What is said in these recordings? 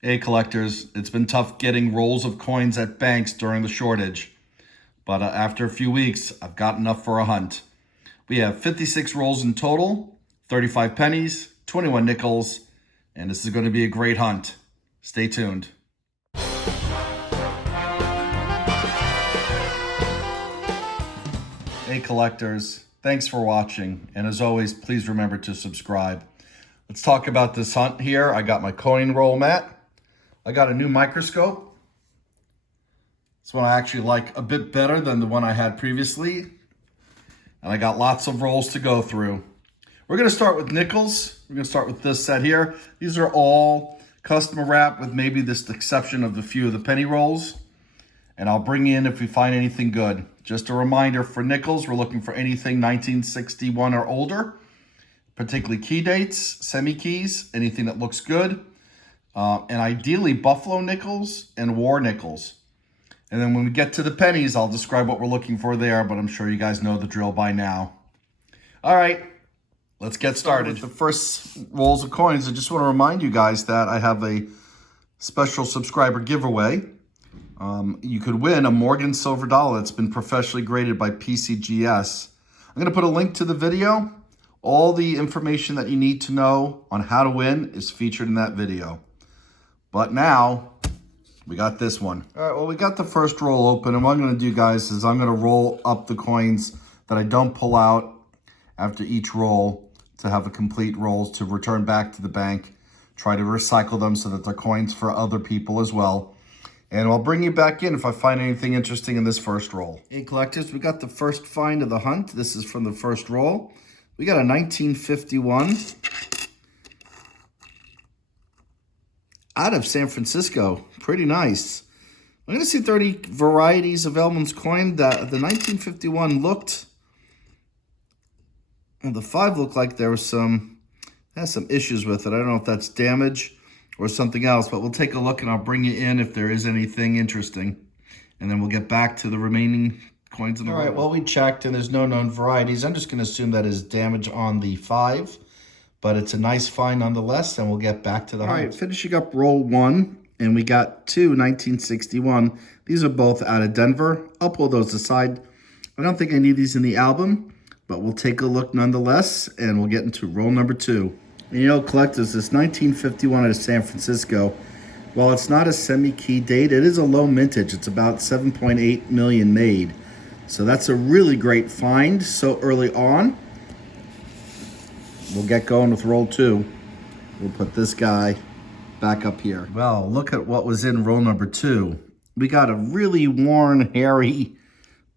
Hey collectors, it's been tough getting rolls of coins at banks during the shortage, but after a few weeks, I've got enough for a hunt. We have 56 rolls in total, 35 pennies, 21 nickels, and this is going to be a great hunt. Stay tuned. Hey collectors, thanks for watching, and as always, please remember to subscribe. Let's talk about this hunt here. I got my coin roll mat. I got a new microscope. This one I actually like a bit better than the one I had previously. And I got lots of rolls to go through. We're going to start with nickels. We're going to start with this set here. These are all customer wrap with maybe this exception of a few of the penny rolls. And I'll bring in if we find anything good. Just a reminder for nickels, we're looking for anything 1961 or older, particularly key dates, semi-keys, anything that looks good. And ideally buffalo nickels and war nickels. And then when we get to the pennies, I'll describe what we're looking for there, but I'm sure you guys know the drill by now. All right, let's get started. With the first rolls of coins, I just want to remind you guys that I have a special subscriber giveaway. You could win a Morgan silver dollar that's been professionally graded by PCGS. I'm going to put a link to the video. All the information that you need to know on how to win is featured in that video. But now, we got this one. All right, well, we got the first roll open, and what I'm going to do, guys, is I'm going to roll up the coins that I don't pull out after each roll to have a complete roll to return back to the bank, try to recycle them so that they're coins for other people as well. And I'll bring you back in if I find anything interesting in this first roll. Hey, collectors, we got the first find of the hunt. This is from the first roll. We got a 1951 out of San Francisco. Pretty nice. I'm going to see 30 varieties of Elman's coin. The 1951 looked, well, the 5 looked like there was has some issues with it. I don't know if that's damage or something else, but we'll take a look and I'll bring you in if there is anything interesting. And then we'll get back to the remaining coins in the roll. All right, well, we checked and there's no known varieties. I'm just going to assume that is damage on the 5, but it's a nice find nonetheless, and we'll get back to the hunt. All right, finishing up roll 1, and we got 2 1961. These are both out of Denver. I'll pull those aside. I don't think I need these in the album, but we'll take a look nonetheless, and we'll get into roll number 2. And you know, collectors, this 1951 out of San Francisco, while it's not a semi-key date, it is a low mintage. It's about 7.8 million made. So that's a really great find so early on. We'll get going with roll 2. We'll put this guy back up here. Well, look at what was in roll number 2. We got a really worn, hairy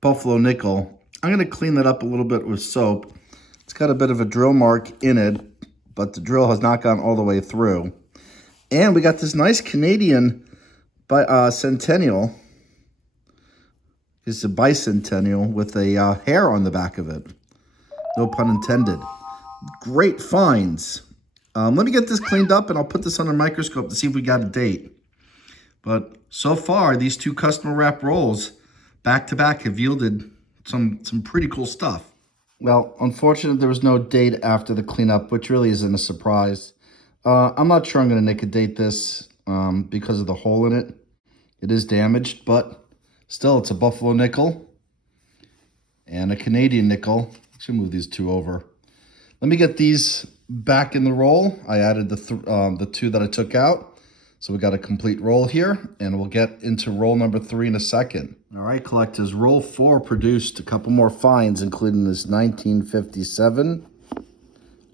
buffalo nickel. I'm going to clean that up a little bit with soap. It's got a bit of a drill mark in it, but the drill has not gone all the way through. And we got this nice Canadian centennial. It's a bicentennial with a hair on the back of it. No pun intended. Great finds. Let me get this cleaned up and I'll put this under a microscope to see if we got a date. But so far, these 2 customer wrap rolls back to back have yielded some pretty cool stuff. Well, unfortunately, there was no date after the cleanup, which really isn't a surprise. I'm not sure I'm going to Nic-a-Date this because of the hole in it. It is damaged, but still, it's a buffalo nickel and a Canadian nickel. I should move these 2 over. Let me get these back in the roll. I added the 2 that I took out. So we got a complete roll here, and we'll get into roll number 3 in a second. All right, collectors, roll 4 produced a couple more finds, including this 1957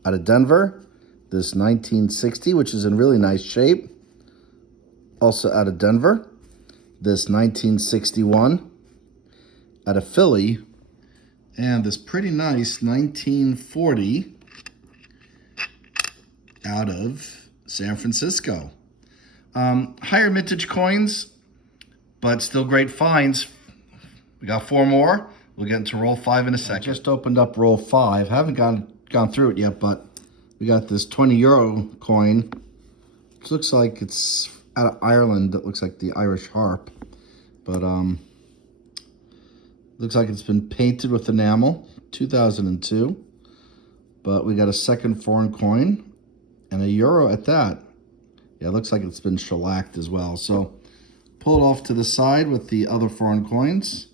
out of Denver, this 1960, which is in really nice shape, also out of Denver, this 1961 out of Philly, and this pretty nice 1940 out of San Francisco. Higher mintage coins, but still great finds. We got 4 more. We'll get into roll 5 in a second. I just opened up roll 5. Haven't gone through it yet, but we got this 20 euro coin, which looks like it's out of Ireland. That looks like the Irish harp, but looks like it's been painted with enamel, 2002. But we got a second foreign coin and a euro at that. Yeah, it looks like it's been shellacked as well. So pull it off to the side with the other foreign coins.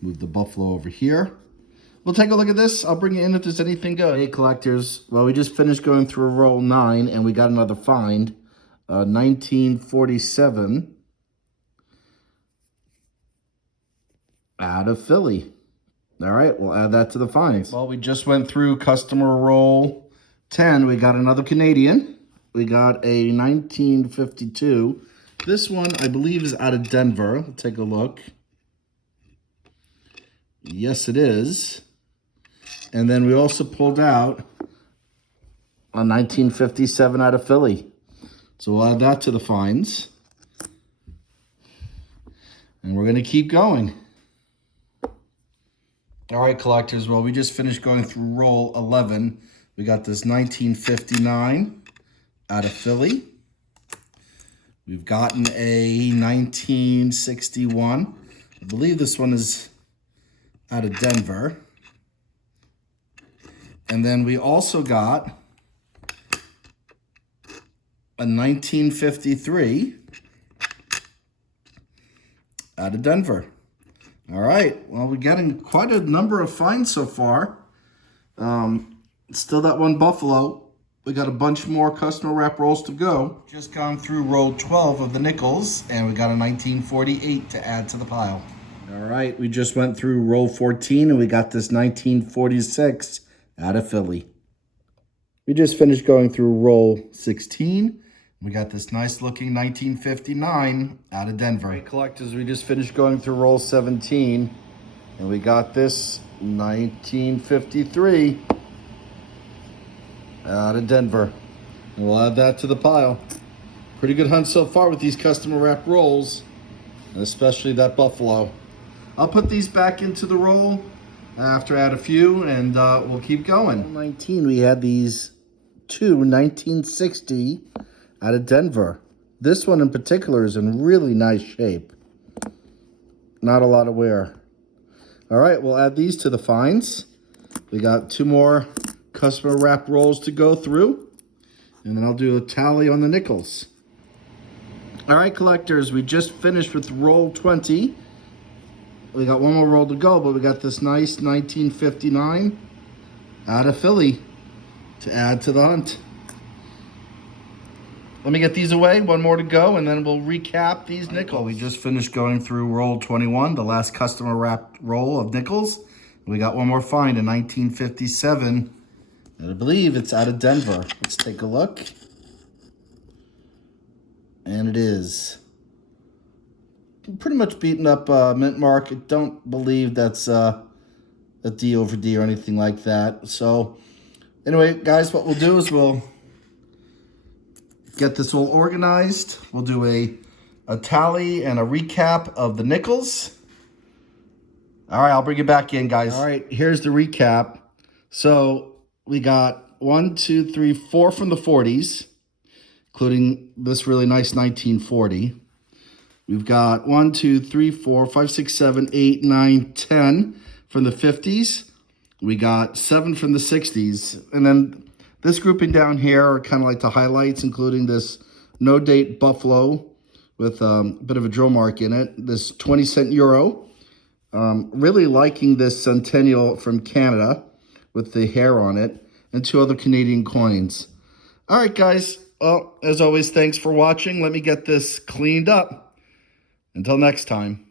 Move the buffalo over here. We'll take a look at this. I'll bring you in if there's anything good. Hey, collectors. Well, we just finished going through roll 9, and we got another find. 1947 out of Philly. All right, we'll add that to the finds. Well, we just went through customer roll 10. We got another Canadian. We got a 1952. This one, I believe, is out of Denver. Let's take a look. Yes, it is. And then we also pulled out a 1957 out of Philly. So we'll add that to the finds. And we're going to keep going. All right, collectors. Well, we just finished going through roll 11. We got this 1959 out of Philly. We've gotten a 1961. I believe this one is out of Denver. And then we also got a 1953 out of Denver. All right, well, we're getting quite a number of finds so far. Still that one buffalo. We got a bunch more customer wrap rolls to go. Just gone through roll 12 of the nickels, and we got a 1948 to add to the pile. All right, we just went through roll 14, and we got this 1946 out of Philly. We just finished going through roll 16. We got this nice looking 1959 out of Denver. Right, collectors, we just finished going through roll 17, and we got this 1953 out of Denver. And we'll add that to the pile. Pretty good hunt so far with these customer wrap rolls, and especially that buffalo. I'll put these back into the roll after I add a few, and we'll keep going. 19, we had these two 1960 out of Denver. This one in particular is in really nice shape. Not a lot of wear. All right, we'll add these to the finds. We got two more customer wrap rolls to go through, and then I'll do a tally on the nickels. All right, collectors, we just finished with roll 20. We got one more roll to go, but we got this nice 1959 out of Philly to add to the hunt. Let me get these away, one more to go, and then we'll recap these nickels. We just finished going through roll 21, the last customer wrapped roll of nickels. We got one more find, a 1957, and I believe it's out of Denver. Let's take a look. And it is. Pretty much beaten up mint mark. I don't believe that's a D over D or anything like that. So anyway, guys, what we'll do is we'll get this all organized. We'll do a tally and a recap of the nickels. All right, I'll bring it back in, guys. All right, here's the recap. So we got 1, 2, 3, 4 from the 40s, including this really nice 1940. We've got 1, 2, 3, 4, 5, 6, 7, 8, 9, 10 from the 50s. We got 7 from the 60s. And then this grouping down here are kind of like the highlights, including this no-date buffalo with a bit of a drill mark in it. This 20-cent euro. Really liking this centennial from Canada with the hair on it. And 2 other Canadian coins. All right, guys. Well, as always, thanks for watching. Let me get this cleaned up. Until next time.